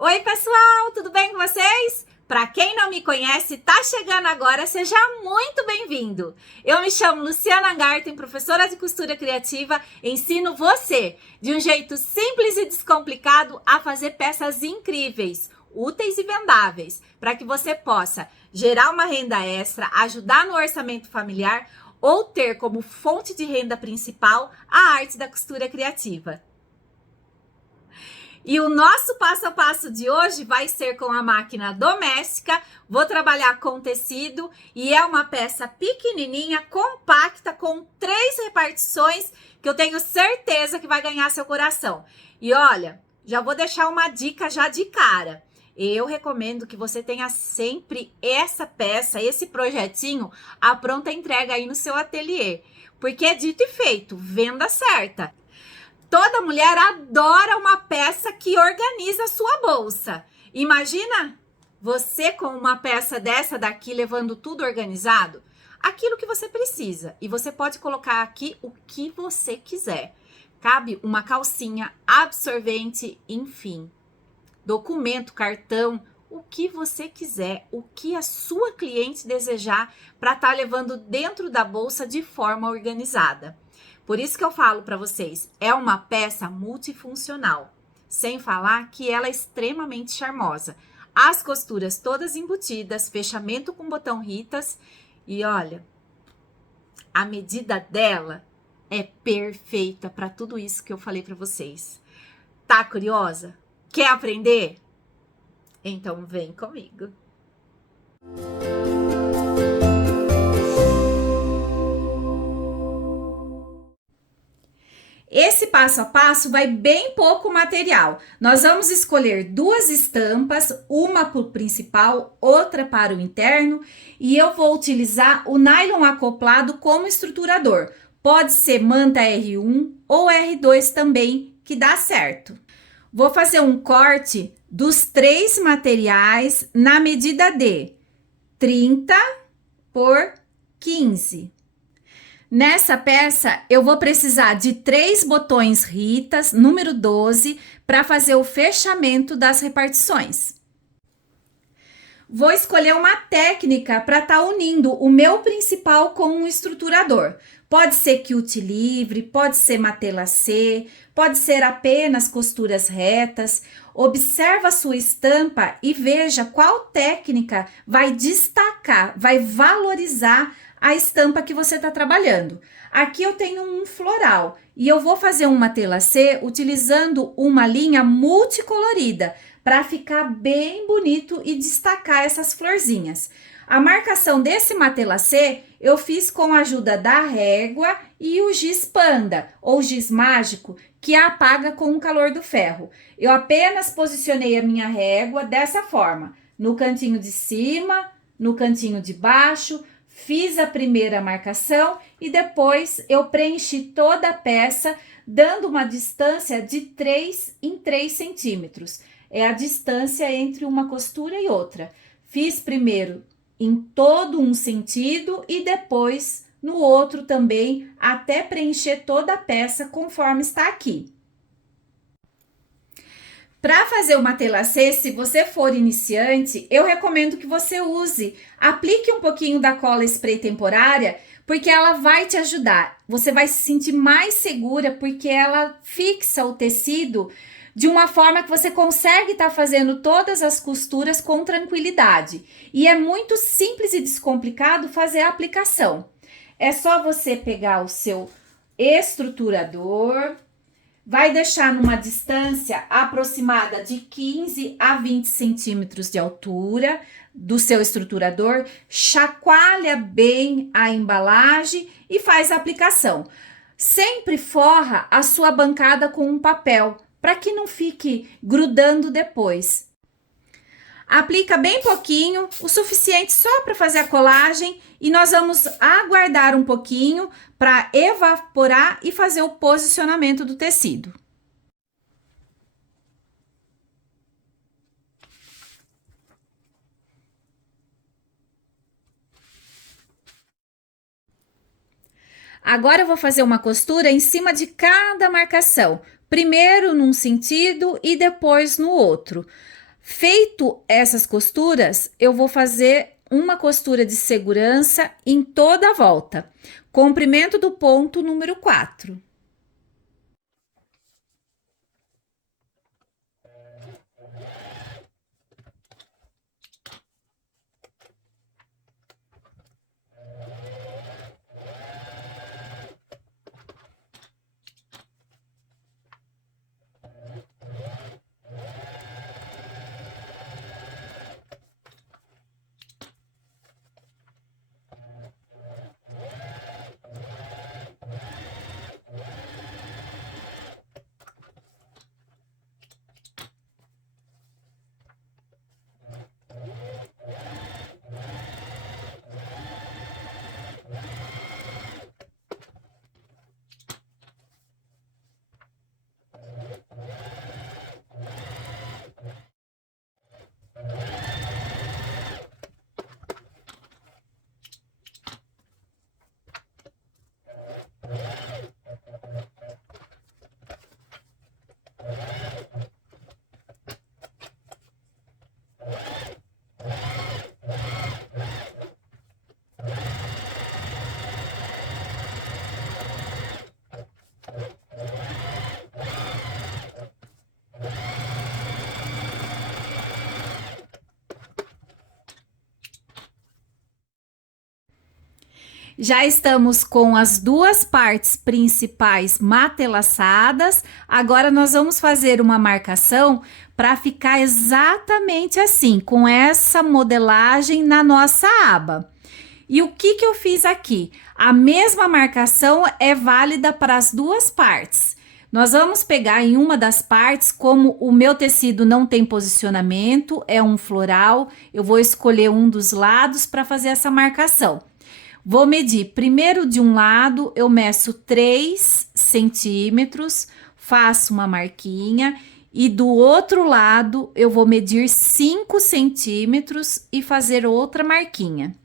Oi, pessoal, tudo bem com vocês? Para quem não me conhece, tá chegando agora, seja muito bem-vindo. Eu me chamo Luciana Garten, professora de costura criativa, ensino você, de um jeito simples e descomplicado, a fazer peças incríveis, úteis e vendáveis, para que você possa gerar uma renda extra, ajudar no orçamento familiar ou ter como fonte de renda principal a arte da costura criativa. E o nosso passo a passo de hoje vai ser com a máquina doméstica. Vou trabalhar com tecido e é uma peça pequenininha, compacta, com 3 repartições que eu tenho certeza que vai ganhar seu coração. E olha, já vou deixar uma dica já de cara. Eu recomendo que você tenha sempre essa peça, esse projetinho, à pronta entrega aí no seu ateliê. Porque é dito e feito, venda certa. Toda mulher adora uma peça que organiza a sua bolsa. Imagina você com uma peça dessa daqui, levando tudo organizado. Aquilo que você precisa. E você pode colocar aqui o que você quiser. Cabe uma calcinha, absorvente, enfim. Documento, cartão, o que você quiser. O que a sua cliente desejar para estar levando dentro da bolsa de forma organizada. Por isso que eu falo para vocês, é uma peça multifuncional, sem falar que ela é extremamente charmosa. As costuras todas embutidas, fechamento com botão Ritas e olha, a medida dela é perfeita para tudo isso que eu falei para vocês. Tá curiosa? Quer aprender? Então vem comigo. Esse passo a passo vai bem pouco material. Nós vamos escolher 2 estampas, uma para o principal, outra para o interno, e eu vou utilizar o nylon acoplado como estruturador. Pode ser manta R1 ou R2 também, que dá certo. Vou fazer um corte dos 3 materiais na medida de 30 por 15. Nessa peça, eu vou precisar de 3 botões Ritas, número 12, para fazer o fechamento das repartições. Vou escolher uma técnica para estar unindo o meu principal com um estruturador. Pode ser quilt livre, pode ser matelassé, pode ser apenas costuras retas. Observa a sua estampa e veja qual técnica vai destacar, vai valorizar a estampa que você está trabalhando. Aqui eu tenho um floral e eu vou fazer um matelassé utilizando uma linha multicolorida para ficar bem bonito e destacar essas florzinhas. A marcação desse matelassé eu fiz com a ajuda da régua e o giz panda ou giz mágico que apaga com o calor do ferro. Eu apenas posicionei a minha régua dessa forma, no cantinho de cima, no cantinho de baixo. Fiz a primeira marcação e depois eu preenchi toda a peça, dando uma distância de 3 em 3 centímetros. É a distância entre uma costura e outra. Fiz primeiro em todo um sentido e depois no outro também, até preencher toda a peça conforme está aqui. Para fazer o matelassé, se você for iniciante, eu recomendo que você aplique um pouquinho da cola spray temporária, porque ela vai te ajudar. Você vai se sentir mais segura, porque ela fixa o tecido de uma forma que você consegue estar fazendo todas as costuras com tranquilidade. E é muito simples e descomplicado fazer a aplicação. É só você pegar o seu estruturador, vai deixar numa distância aproximada de 15 a 20 centímetros de altura do seu estruturador, chacoalha bem a embalagem e faz a aplicação. Sempre forra a sua bancada com um papel, para que não fique grudando depois. Aplica bem pouquinho, o suficiente só para fazer a colagem e nós vamos aguardar um pouquinho para evaporar e fazer o posicionamento do tecido. Agora eu vou fazer uma costura em cima de cada marcação, primeiro num sentido e depois no outro. Feito essas costuras, eu vou fazer uma costura de segurança em toda a volta. Comprimento do ponto número 4. Já estamos com as duas partes principais matelaçadas. Agora nós vamos fazer uma marcação para ficar exatamente assim, com essa modelagem na nossa aba. E o que eu fiz aqui? A mesma marcação é válida para as duas partes. Nós vamos pegar em uma das partes, como o meu tecido não tem posicionamento, é um floral, eu vou escolher um dos lados para fazer essa marcação. Vou medir primeiro de um lado, eu meço 3 centímetros, faço uma marquinha, e do outro lado eu vou medir 5 centímetros e fazer outra marquinha.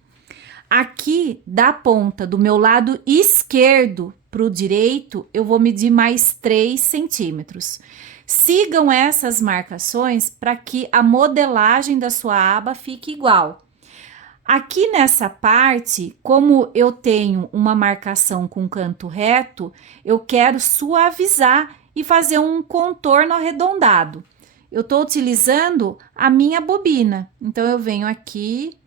Aqui da ponta do meu lado esquerdo para o direito, eu vou medir mais 3 centímetros. Sigam essas marcações para que a modelagem da sua aba fique igual. Aqui nessa parte, como eu tenho uma marcação com canto reto, eu quero suavizar e fazer um contorno arredondado. Eu estou utilizando a minha bobina, então eu venho aqui,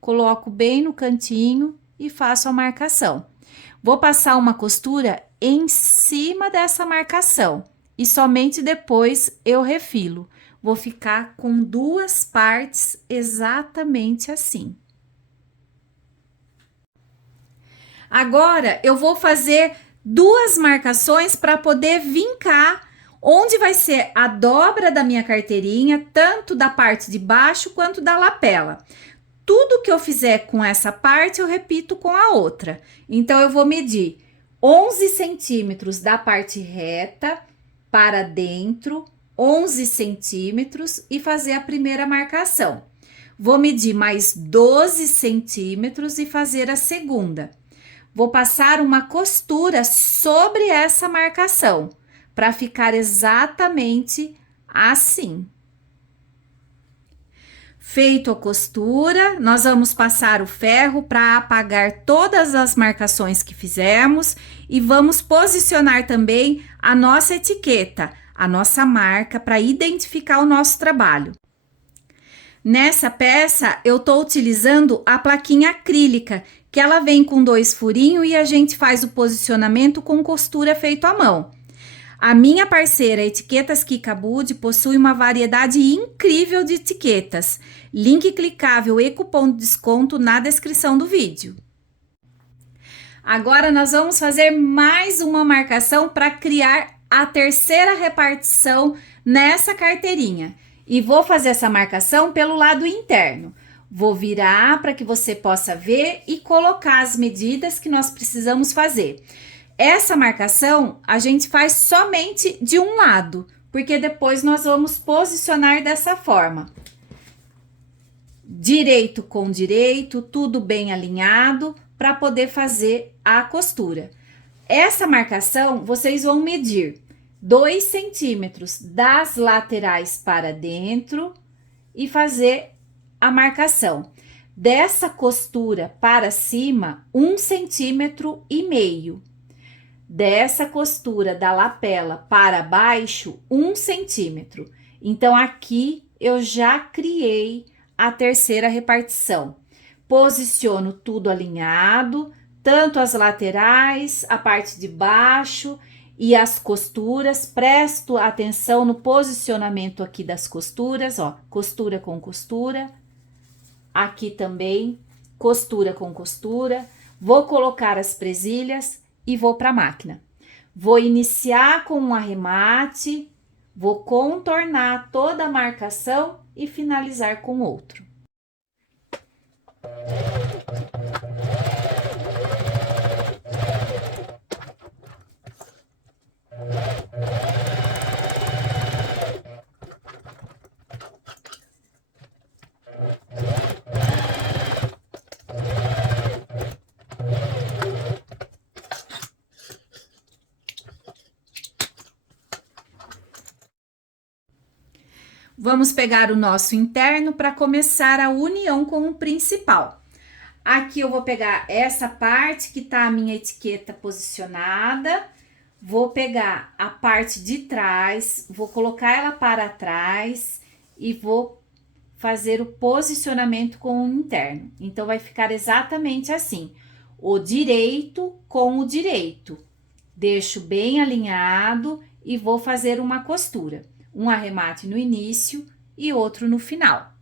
coloco bem no cantinho e faço a marcação. Vou passar uma costura em cima dessa marcação e somente depois eu refilo. Vou ficar com duas partes exatamente assim. Agora, eu vou fazer duas marcações para poder vincar onde vai ser a dobra da minha carteirinha, tanto da parte de baixo quanto da lapela. Tudo que eu fizer com essa parte, eu repito com a outra. Então, eu vou medir 11 centímetros da parte reta para dentro, 11 centímetros e fazer a primeira marcação. Vou medir mais 12 centímetros e fazer a segunda. Vou passar uma costura sobre essa marcação, para ficar exatamente assim. Feito a costura, nós vamos passar o ferro para apagar todas as marcações que fizemos e vamos posicionar também a nossa etiqueta, a nossa marca, para identificar o nosso trabalho. Nessa peça, eu estou utilizando a plaquinha acrílica, que ela vem com 2 furinhos e a gente faz o posicionamento com costura feito à mão. A minha parceira Etiquetas Kikabud possui uma variedade incrível de etiquetas. Link clicável e cupom de desconto na descrição do vídeo. Agora nós vamos fazer mais uma marcação para criar a terceira repartição nessa carteirinha. E vou fazer essa marcação pelo lado interno. Vou virar para que você possa ver e colocar as medidas que nós precisamos fazer. Essa marcação a gente faz somente de um lado, porque depois nós vamos posicionar dessa forma. Direito com direito, tudo bem alinhado, para poder fazer a costura. Essa marcação vocês vão medir 2 centímetros das laterais para dentro e fazer a marcação. Dessa costura para cima, 1,5 centímetro. Dessa costura da lapela para baixo, 1 centímetro. Então, aqui eu já criei a terceira repartição. Posiciono tudo alinhado, tanto as laterais, a parte de baixo e as costuras. Presto atenção no posicionamento aqui das costuras, ó, costura com costura. Aqui também, costura com costura. Vou colocar as presilhas e vou para a máquina. Vou iniciar com um arremate, vou contornar toda a marcação e finalizar com outro. Vamos pegar o nosso interno para começar a união com o principal. Aqui eu vou pegar essa parte que tá a minha etiqueta posicionada, vou pegar a parte de trás, vou colocar ela para trás e vou fazer o posicionamento com o interno. Então, vai ficar exatamente assim, o direito com o direito. Deixo bem alinhado e vou fazer uma costura. Um arremate no início e outro no final.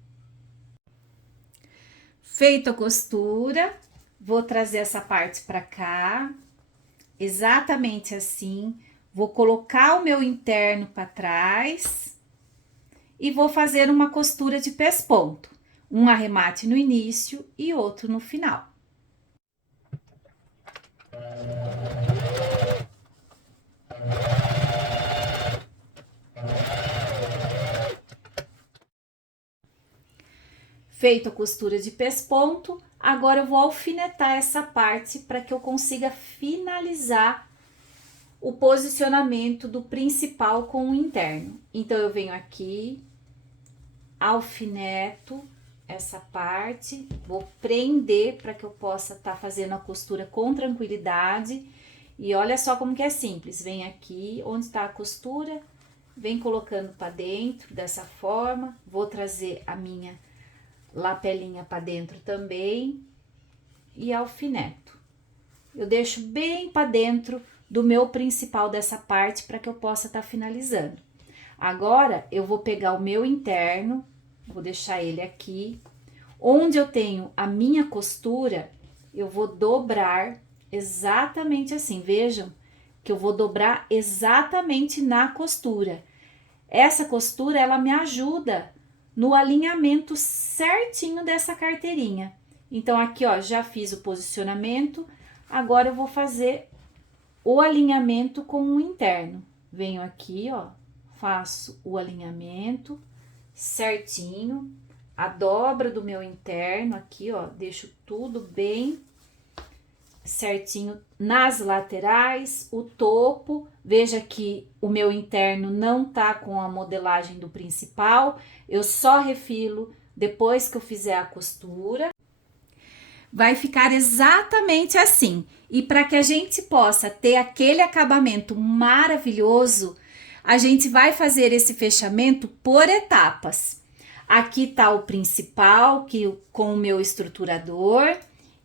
Feita a costura, vou trazer essa parte para cá, exatamente assim. Vou colocar o meu interno para trás e vou fazer uma costura de pesponto. Um arremate no início e outro no final. Feito a costura de pesponto, agora eu vou alfinetar essa parte para que eu consiga finalizar o posicionamento do principal com o interno. Então, eu venho aqui, alfineto essa parte, vou prender para que eu possa estar fazendo a costura com tranquilidade. E olha só como que é simples, vem aqui onde está a costura, vem colocando para dentro dessa forma, vou trazer a minha lapelinha para dentro também e alfineto. Eu deixo bem para dentro do meu principal dessa parte para que eu possa estar finalizando. Agora, eu vou pegar o meu interno, vou deixar ele aqui. Onde eu tenho a minha costura, eu vou dobrar exatamente assim. Vejam que eu vou dobrar exatamente na costura. Essa costura, ela me ajuda no alinhamento certinho dessa carteirinha. Então, aqui, ó, já fiz o posicionamento, agora eu vou fazer o alinhamento com o interno. Venho aqui, ó, faço o alinhamento certinho, a dobra do meu interno aqui, ó, deixo tudo bem certinho nas laterais, o topo. Veja que o meu interno não tá com a modelagem do principal, eu só refilo depois que eu fizer a costura. Vai ficar exatamente assim. E para que a gente possa ter aquele acabamento maravilhoso, a gente vai fazer esse fechamento por etapas. Aqui tá o principal, que com o meu estruturador,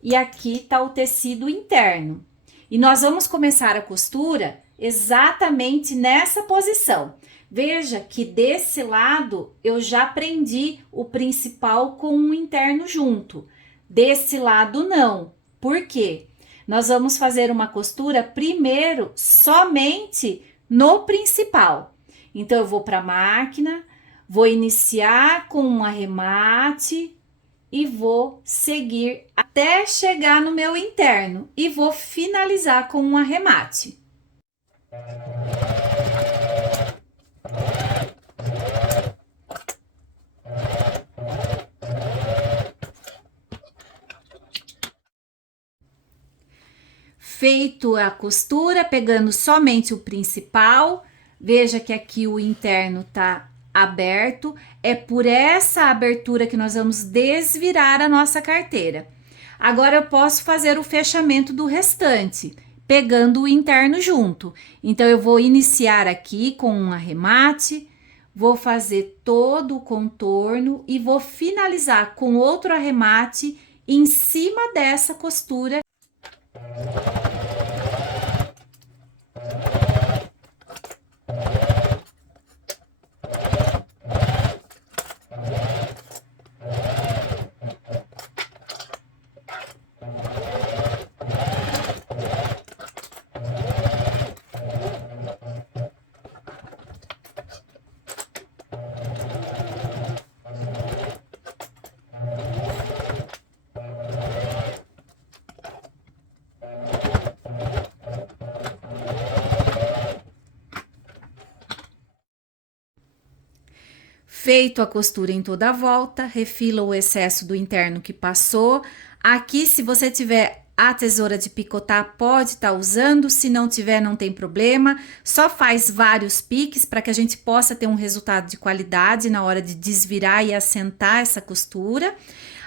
e aqui tá o tecido interno. E nós vamos começar a costura exatamente nessa posição. Veja que desse lado eu já prendi o principal com o interno junto. Desse lado não. Por quê? Nós vamos fazer uma costura primeiro somente no principal. Então, eu vou para a máquina, vou iniciar com um arremate e vou seguir até chegar no meu interno e vou finalizar com um arremate. Feito a costura, pegando somente o principal, veja que aqui o interno tá aberto, é por essa abertura que nós vamos desvirar a nossa carteira. Agora eu posso fazer o fechamento do restante, pegando o interno junto. Então eu vou iniciar aqui com um arremate, vou fazer todo o contorno e vou finalizar com outro arremate em cima dessa costura. Feito a costura em toda a volta, refila o excesso do interno que passou. Aqui, se você tiver a tesoura de picotar, pode estar usando. Se não tiver, não tem problema. Só faz vários piques para que a gente possa ter um resultado de qualidade na hora de desvirar e assentar essa costura.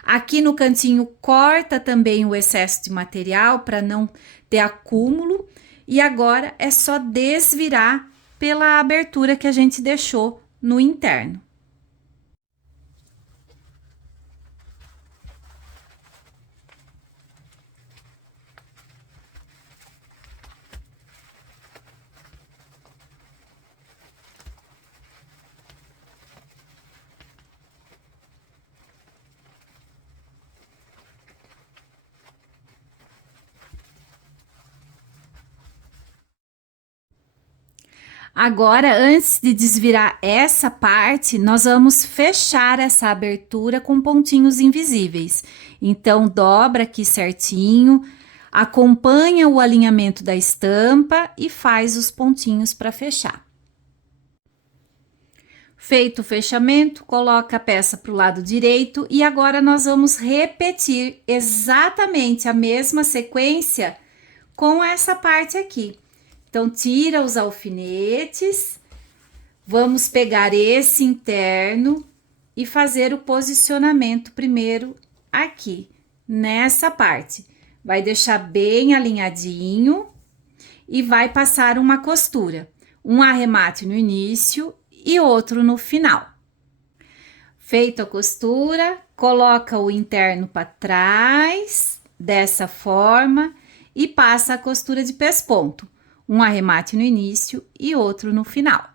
Aqui no cantinho, corta também o excesso de material para não ter acúmulo. E agora é só desvirar pela abertura que a gente deixou no interno. Agora, antes de desvirar essa parte, nós vamos fechar essa abertura com pontinhos invisíveis. Então, dobra aqui certinho, acompanha o alinhamento da estampa e faz os pontinhos para fechar. Feito o fechamento, coloca a peça para o lado direito e agora nós vamos repetir exatamente a mesma sequência com essa parte aqui. Então, tira os alfinetes, vamos pegar esse interno e fazer o posicionamento primeiro aqui, nessa parte. Vai deixar bem alinhadinho e vai passar uma costura. Um arremate no início e outro no final. Feita a costura, coloca o interno para trás, dessa forma, e passa a costura de pesponto. Um arremate no início e outro no final.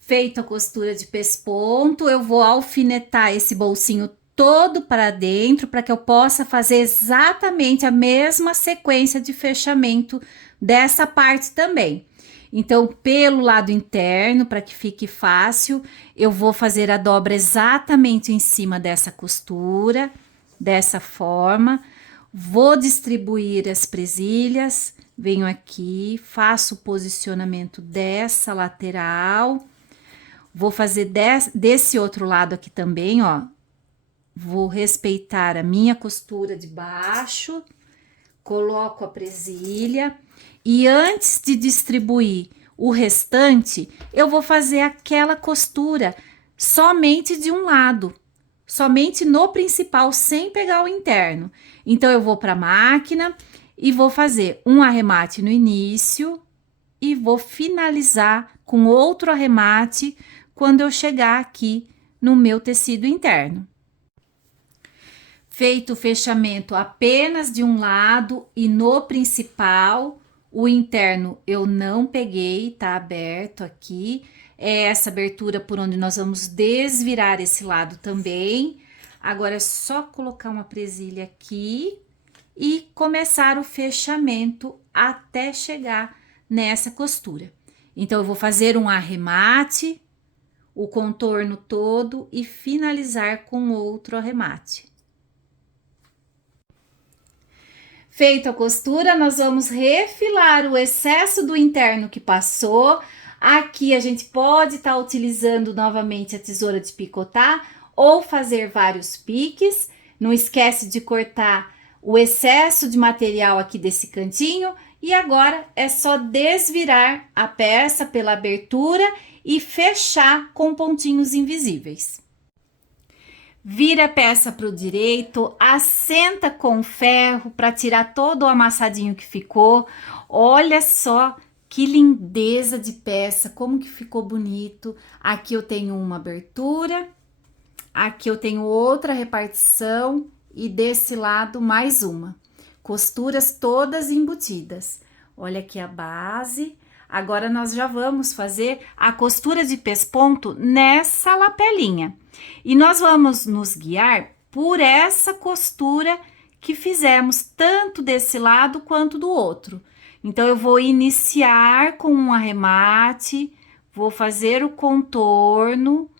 Feita a costura de pesponto, eu vou alfinetar esse bolsinho todo para dentro para que eu possa fazer exatamente a mesma sequência de fechamento dessa parte também. Então, pelo lado interno, para que fique fácil, eu vou fazer a dobra exatamente em cima dessa costura, dessa forma. Vou distribuir as presilhas. Venho aqui, faço o posicionamento dessa lateral, vou fazer desse outro lado aqui também, ó. Vou respeitar a minha costura de baixo, coloco a presilha e antes de distribuir o restante, eu vou fazer aquela costura somente de um lado, somente no principal, sem pegar o interno. Então, eu vou para a máquina e vou fazer um arremate no início e vou finalizar com outro arremate quando eu chegar aqui no meu tecido interno. Feito o fechamento apenas de um lado e no principal, o interno eu não peguei, tá aberto aqui. É essa abertura por onde nós vamos desvirar esse lado também. Agora é só colocar uma presilha aqui e começar o fechamento até chegar nessa costura. Então, eu vou fazer um arremate, o contorno todo e finalizar com outro arremate. Feito a costura, nós vamos refilar o excesso do interno que passou. Aqui a gente pode estar utilizando novamente a tesoura de picotar ou fazer vários piques. Não esquece de cortar o excesso de material aqui desse cantinho E agora é só desvirar a peça pela abertura e fechar com pontinhos invisíveis. Vira a peça para o direito, assenta com ferro para tirar todo o amassadinho que ficou. Olha só que lindeza de peça, como que ficou bonito. Aqui eu tenho uma abertura, aqui eu tenho outra repartição e desse lado mais uma. Costuras todas embutidas. Olha aqui a base. Agora nós já vamos fazer a costura de pesponto nessa lapelinha. E nós vamos nos guiar por essa costura que fizemos tanto desse lado quanto do outro. Então, eu vou iniciar com um arremate, vou fazer o contorno,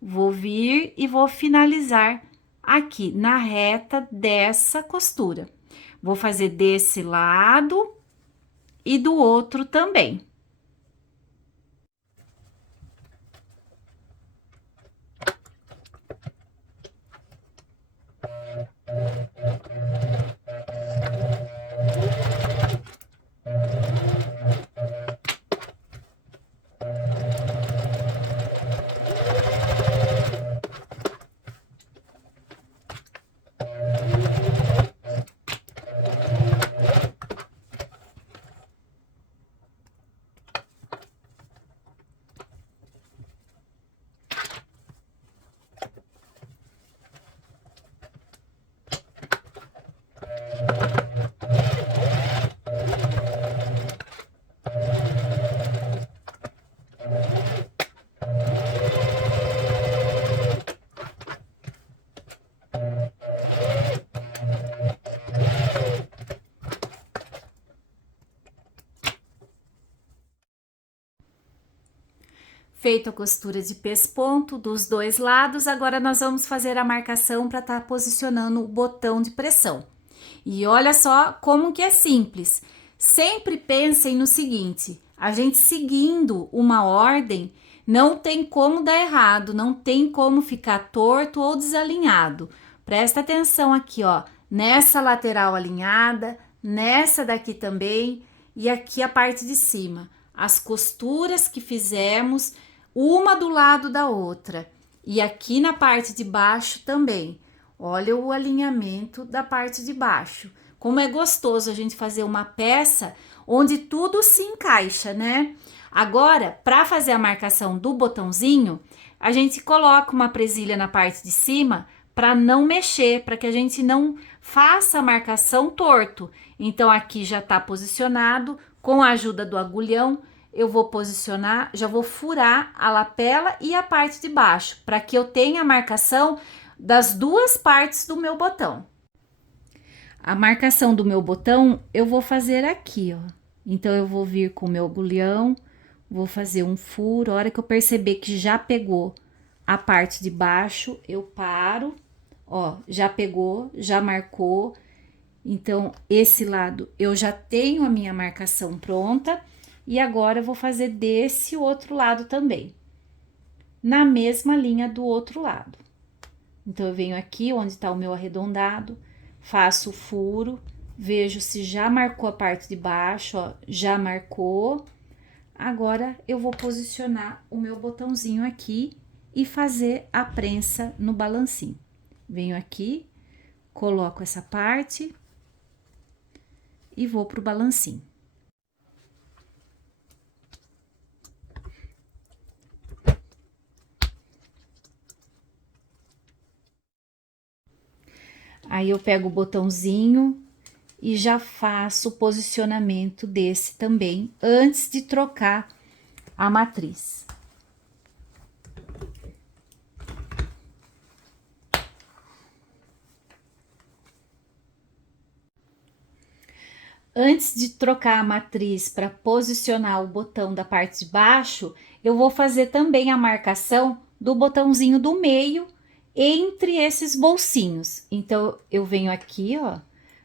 vou vir e vou finalizar aqui na reta dessa costura. Vou fazer desse lado e do outro também. Feito a costura de pesponto dos dois lados, agora nós vamos fazer a marcação para estar posicionando o botão de pressão. E olha só como que é simples. Sempre pensem no seguinte, a gente seguindo uma ordem, não tem como dar errado, não tem como ficar torto ou desalinhado. Presta atenção aqui, ó, nessa lateral alinhada, nessa daqui também e aqui a parte de cima. As costuras que fizemos, uma do lado da outra. E aqui na parte de baixo também. Olha o alinhamento da parte de baixo. Como é gostoso a gente fazer uma peça onde tudo se encaixa, né? Agora, para fazer a marcação do botãozinho, a gente coloca uma presilha na parte de cima para não mexer, para que a gente não faça a marcação torto. Então, aqui já está posicionado, com a ajuda do agulhão, eu vou posicionar, já vou furar a lapela e a parte de baixo, para que eu tenha a marcação das duas partes do meu botão. A marcação do meu botão eu vou fazer aqui, ó. Então, eu vou vir com o meu agulhão, vou fazer um furo. A hora que eu perceber que já pegou a parte de baixo, eu paro, ó, já pegou, já marcou. Então, esse lado eu já tenho a minha marcação pronta. E agora eu vou fazer desse outro lado também, na mesma linha do outro lado. Então, eu venho aqui onde está o meu arredondado, faço o furo, vejo se já marcou a parte de baixo, ó, já marcou. Agora, eu vou posicionar o meu botãozinho aqui e fazer a prensa no balancinho. Venho aqui, coloco essa parte e vou pro balancinho. Aí eu pego o botãozinho e já faço o posicionamento desse também, antes de trocar a matriz. Antes de trocar a matriz para posicionar o botão da parte de baixo, eu vou fazer também a marcação do botãozinho do meio entre esses bolsinhos. Então, eu venho aqui, ó,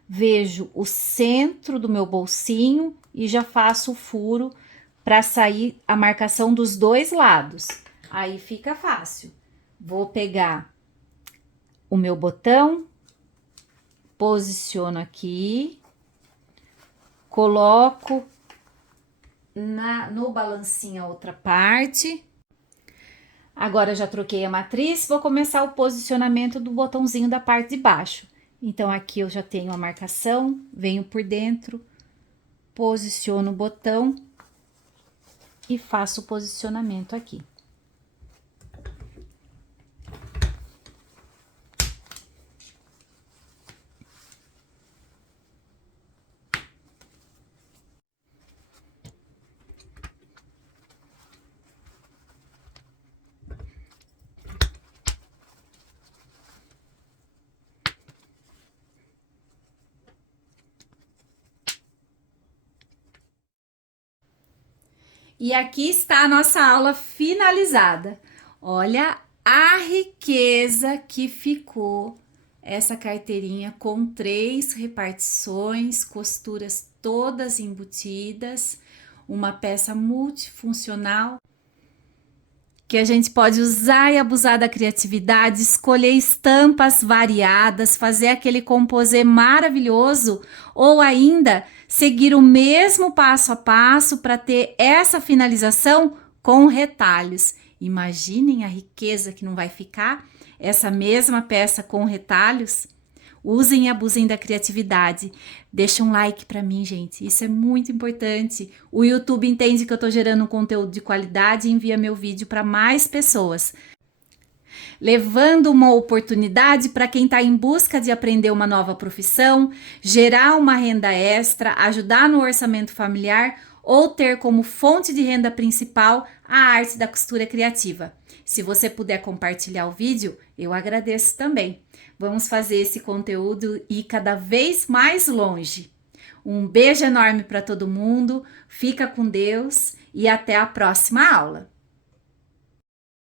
vejo o centro do meu bolsinho e já faço o furo para sair a marcação dos dois lados. Aí fica fácil. Vou pegar o meu botão, posiciono aqui, Coloco no balancinho a outra parte. Agora já troquei a matriz, vou começar o posicionamento do botãozinho da parte de baixo. Então aqui eu já tenho a marcação, venho por dentro, posiciono o botão e faço o posicionamento aqui. E aqui está a nossa aula finalizada. Olha a riqueza que ficou essa carteirinha com 3 repartições, costuras todas embutidas, uma peça multifuncional que a gente pode usar e abusar da criatividade, escolher estampas variadas, fazer aquele composê maravilhoso ou ainda seguir o mesmo passo a passo para ter essa finalização com retalhos. Imaginem a riqueza que não vai ficar essa mesma peça com retalhos. Usem e abusem da criatividade. Deixa um like para mim, gente. Isso é muito importante. O YouTube entende que eu estou gerando um conteúdo de qualidade e envia meu vídeo para mais pessoas, levando uma oportunidade para quem está em busca de aprender uma nova profissão, gerar uma renda extra, ajudar no orçamento familiar ou ter como fonte de renda principal a arte da costura criativa. Se você puder compartilhar o vídeo, eu agradeço também. Vamos fazer esse conteúdo ir cada vez mais longe. Um beijo enorme para todo mundo, fica com Deus e até a próxima aula.